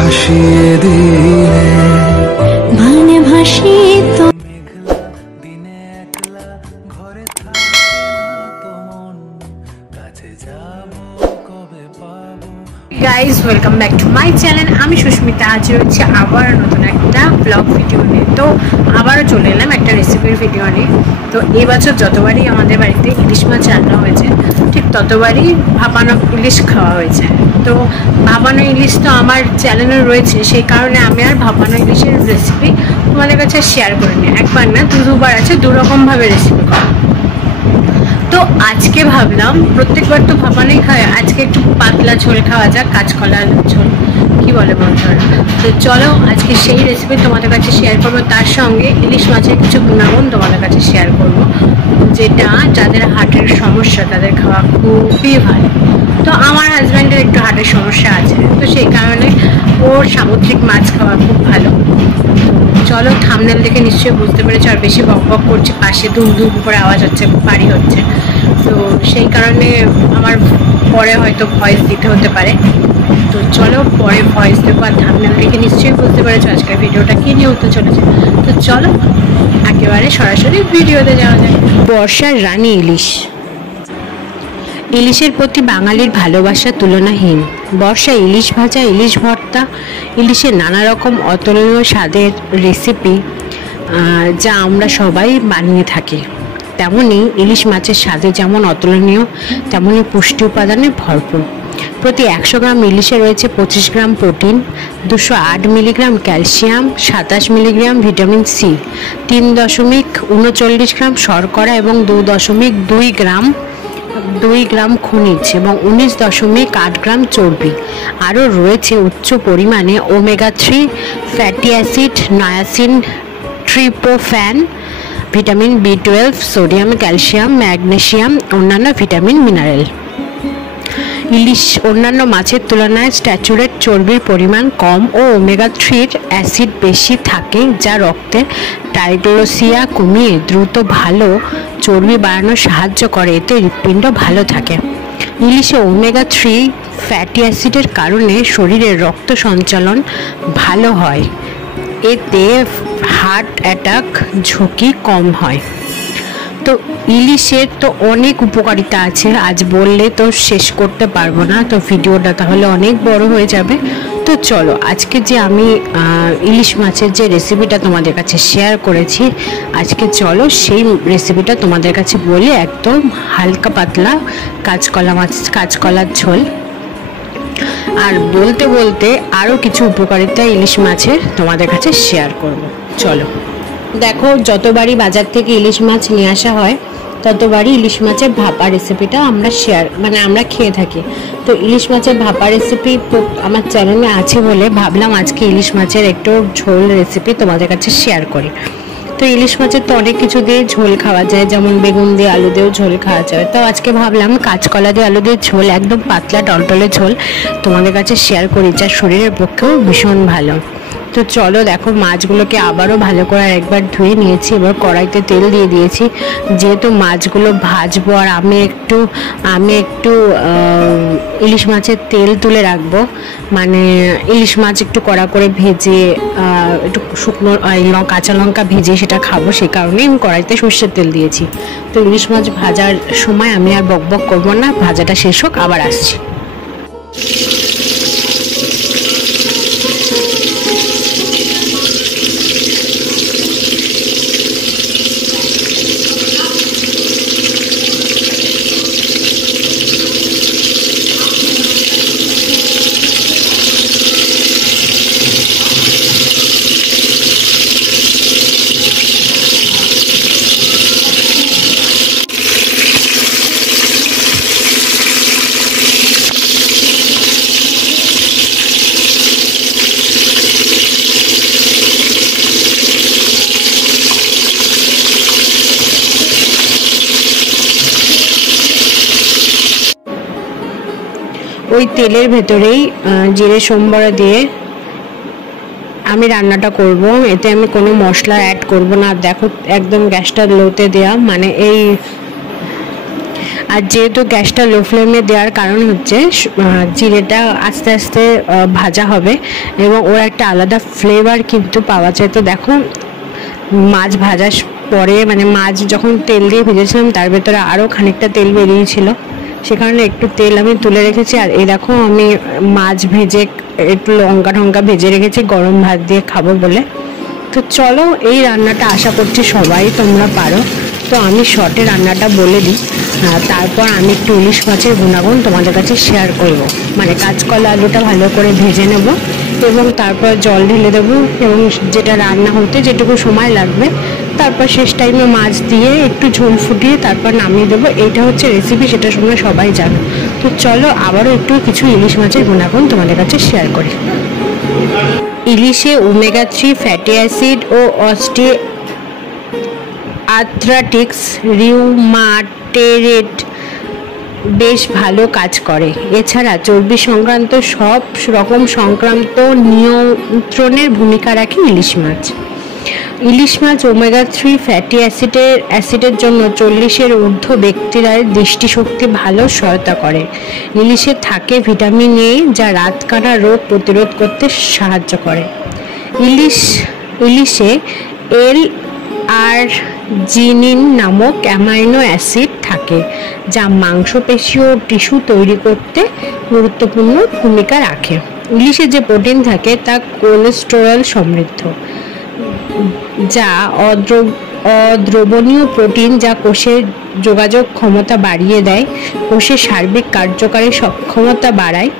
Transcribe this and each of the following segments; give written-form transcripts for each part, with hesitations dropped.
ভাসিয়ে দিলে মানে ভাসিয়ে তো দিনে একলা ঘরে থাকে না তো মন কাছে যাব কবে পাবো। Guys welcome back to my channel. আমি সুস্মিতা, আজ রয়েছে আবার নতুন একটা ব্লগ ভিডিও নিয়ে। তো আবারও চলে এলাম একটা রেসিপির ভিডিও নিয়ে। তো এবছর যতবারই আমাদের বাড়িতে ইলিশ মাছ রান্না হয়েছে ঠিক ততবারই ভাপানো ইলিশ খাওয়া হয়েছে। তো ভাপানো ইলিশ তো আমার চ্যানেলে রয়েছে, সেই কারণে আমি আর ভাপানো ইলিশের রেসিপি তোমাদের কাছে শেয়ার করে নিই। একবার না দুবার আছে, দুরকমভাবে রেসিপি করা। তো আজকে ভাবলাম প্রত্যেকবার তো ভাপানোই খায়, আজকে একটু পাতলা ঝোল খাওয়া যাক, কাঁচকলার ঝোল, কি বলে বন্ধুরা। তো চলো আজকে সেই রেসিপি তোমাদের কাছে শেয়ার করবো, তার সঙ্গে ইলিশ মাছের কিছু গুণাগুণ তোমাদের কাছে শেয়ার করব, যেটা যাদের হার্টের সমস্যা তাদের খাওয়া খুবই ভালো। তো আমার হাজব্যান্ডের একটু হার্টের সমস্যা আছে, তো সেই কারণে ওর সামুদ্রিক মাছ খাওয়া খুব ভালো। চলো থাম্বনেল দেখে নিশ্চয়ই বুঝতে পেরেছো, আর বেশি বক বক করছে, পাশে ধুম ধুম করে আওয়াজ হচ্ছে, বাড়ি হচ্ছে, তো সেই কারণে আমার পরে হয়তো ভয়েস দিতে হতে পারে। তো চলো পরে ভয়েস দেবো, আর থাম্বনেল দেখে নিশ্চয়ই বুঝতে পেরেছো আজকের ভিডিওটা কী নিয়ে হতে চলেছে। তো চলো একেবারে সরাসরি ভিডিওতে যাওয়া যায়। বর্ষার রানী ইলিশ। ইলিশের প্রতি বাঙালির ভালোবাসা তুলনাহীন। বর্ষা ইলিশ ভাজা, ইলিশ ভর্তা, ইলিশের নানা রকম অতুলনীয় স্বাদের রেসিপি যা আমরা সবাই বানিয়ে থাকি। তেমনি ইলিশ মাছের স্বাদে যেমন অতুলনীয়, তেমনি পুষ্টি উপাদানে ভরপুর। প্রতি 100 গ্রাম ইলিশে রয়েছে 25 gram protein, 208 milligram calcium, 27 milligram vitamin C, 3.39 gram শর্করা এবং 2.2 গ্রাম খনিজ এবং 19.8 গ্রাম চর্বি। আরও রয়েছে উচ্চ পরিমাণে omega three fatty acid, niacin, tryptophan, vitamin B12, sodium, calcium, magnesium, অন্যান্য ভিটামিন মিনারেল। ইলিশ অন্যান্য মাছের তুলনায় স্যাচুরেটেড চর্বির পরিমাণ কম ও ওমেগা-3 অ্যাসিড বেশি থাকে, যা রক্তের ট্রাইগ্লিসারাইড কমিয়ে দ্রুত ভালো চর্বি বাড়ানোর সাহায্য করে, এতে হৃৎপিণ্ড ভালো থাকে। ইলিশে ওমেগা-3 ফ্যাটি অ্যাসিডের কারণে শরীরের রক্ত সঞ্চালন ভালো হয়, এতে হার্ট অ্যাটাক ঝুঁকি কম হয়। তো ইলিশের তো অনেক উপকারিতা আছে, আজ বললে তো শেষ করতে পারবো না, তো ভিডিওটা তাহলে অনেক বড় হয়ে যাবে। তো চলো আজকে যে আমি ইলিশ মাছের যে রেসিপিটা তোমাদের কাছে শেয়ার করেছি, আজকে চলো সেই রেসিপিটা তোমাদের কাছে বলি। একদম হালকা পাতলা কাঁচকলার ঝোল। আর বলতে বলতে আরও কিছু উপকারিতা ইলিশ মাছের তোমাদের কাছে শেয়ার করব। চলো দেখো, যতবারই বাজার থেকে ইলিশ মাছ নিয়ে আসা হয় ততবারই ইলিশ মাছের ভাপা রেসিপিটা আমরা খেয়ে থাকি। তো ইলিশ মাছের ভাপা রেসিপি তো আমার চ্যানেলে আছে বলে ভাবলাম আজকে ইলিশ মাছের একটু ঝোল রেসিপি তোমাদের কাছে শেয়ার করি। তো ইলিশ মাছের তো অনেক কিছু দিয়ে ঝোল খাওয়া যায়, যেমন বেগুন দিয়ে আলু দিয়েও ঝোল খাওয়া যায়। তো আজকে ভাবলাম কাঁচকলা দিয়ে আলু দিয়ে ঝোল, একদম পাতলা টলটলে ঝোল তোমাদের কাছে শেয়ার করি, যা শরীরের পক্ষেও ভীষণ ভালো। তো চলো দেখো, মাছগুলোকে আবারও ভালো করে একবার ধুয়ে নিয়েছি, এবার কড়াইতে তেল দিয়ে দিয়েছি, যেহেতু মাছগুলো ভাজবো। আর আমি একটু ইলিশ মাছের তেল তুলে রাখবো, মানে ইলিশ মাছ একটু কড়া করে ভেজে একটু শুকনো কাঁচা লঙ্কা ভেজে সেটা খাবো, সেই কারণে আমি কড়াইতে সর্ষের তেল দিয়েছি। তো ইলিশ মাছ ভাজার সময় আমি আর বকবক করবো না, ভাজাটা শেষ হোক আবার আসছি। ওই তেলের ভেতরেই জিরে সম্বরা দিয়ে আমি রান্নাটা করব, এতে আমি কোনো মশলা অ্যাড করব না। দেখো একদম গ্যাসটা লোতে দেওয়া, মানে এই আর যেহেতু গ্যাসটা লো ফ্লেমে দেওয়ার কারণ হচ্ছে জিরেটা আস্তে আস্তে ভাজা হবে এবং ওর একটা আলাদা ফ্লেভার কিন্তু পাওয়া যায়। তো দেখো মাছ ভাজার পরে মানে মাছ যখন তেল দিয়ে ভেজেছিলাম তার ভেতরে আরও খানিকটা তেল বেরিয়েছিল, সে কারণে একটু তেল আমি তুলে রেখেছি। আর এই দেখো আমি মাছ ভেজে একটু লঙ্কা টঙ্কা ভেজে রেখেছি গরম ভাত দিয়ে খাবো বলে। তো চলো এই রান্নাটা আশা করছি সবাই তোমরা পারো। তো আমি শর্টে রান্নাটা বলে দিই, তারপর আমি একটু ইলিশ মাছের গুণাগুণ তোমাদের কাছে শেয়ার করব। মানে কাঁচকলা আলুটা ভালো করে ভেজে নেব এবং তারপর জল ঢেলে দেবো এবং যেটা রান্না হতে যেটুকু সময় লাগবে, তারপর শেষ টাইমে মাছ দিয়ে একটু ঝোল ফুটিয়ে তারপর নামিয়ে দেবো। এইটা হচ্ছে রেসিপি, সেটা তোমরা সবাই জানো। তো চলো আবারও একটু কিছু ইলিশ মাছের গুণাগুণ তোমাদের কাছে শেয়ার করি। ইলিশে ওমেগা 3 ফ্যাটি অ্যাসিড ও আর্থ্রাইটিস রিউমাটয়েড বেশ ভালো কাজ করে। এছাড়া চর্বি সংক্রান্ত সব রকম সংক্রান্ত নিয়ন্ত্রণের ভূমিকা রাখে ইলিশ মাছ। ইলিশ মাছ ওমেগা 3 ফ্যাটি অ্যাসিডের জন্য 40-এর ঊর্ধ্ব ব্যক্তিরা দৃষ্টিশক্তি ভালো সহায়তা করে। ইলিশে থাকে ভিটামিন এ যা রাতকানা রোগ প্রতিরোধ করতে সাহায্য করে। ইলিশে L-আর্জিনিন নামক অ্যামাইনো অ্যাসিড থাকে যা মাংসপেশি ও টিস্যু তৈরি করতে গুরুত্বপূর্ণ ভূমিকা রাখে। ইলিশে যে প্রোটিন থাকে তা কোলেস্টেরল সমৃদ্ধ, যা অদ্রবণীয় প্রোটিন যা কোষের যোগাযোগ ক্ষমতা বাড়িয়ে দেয়, কোষের সার্বিক কার্যকারী সক্ষমতা বাড়ায়।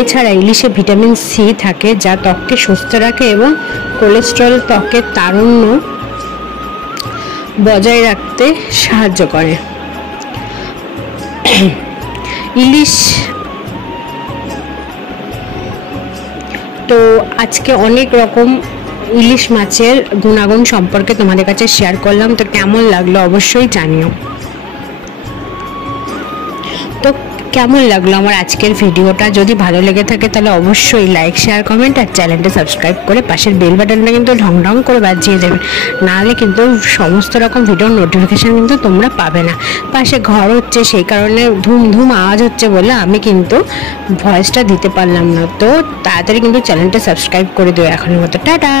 এছাড়া ইলিশে ভিটামিন সি থাকে যা ত্বককে সুস্থ রাখে এবং কোলেস্টেরল ত্বকের তারুণ্য বজায় রাখতে সাহায্য করে। ইলিশ তো আজকে অনেক রকম ইলিশ মাছের গুণাগুণ সম্পর্কে তোমাদের কাছে শেয়ার করলাম। তো কেমন লাগলো অবশ্যই জানিও। তো কেমন লাগলো আমার আজকের ভিডিওটা? যদি ভালো লেগে থাকে তাহলে অবশ্যই লাইক, শেয়ার, কমেন্ট আর চ্যানেলটা সাবস্ক্রাইব করে পাশের বেল বাটনটা কিন্তু ঢং ঢং করে বাজিয়ে দেবেন, নাহলে কিন্তু সমস্ত রকম ভিডিওর নোটিফিকেশান কিন্তু তোমরা পাবে না। পাশে ঘর হচ্ছে সেই কারণে ধুম ধুম আওয়াজ হচ্ছে বলে আমি কিন্তু ভয়েসটা দিতে পারলাম না। তো তাড়াতাড়ি কিন্তু চ্যানেলটা সাবস্ক্রাইব করে দিও এখনের মতো। টাটা।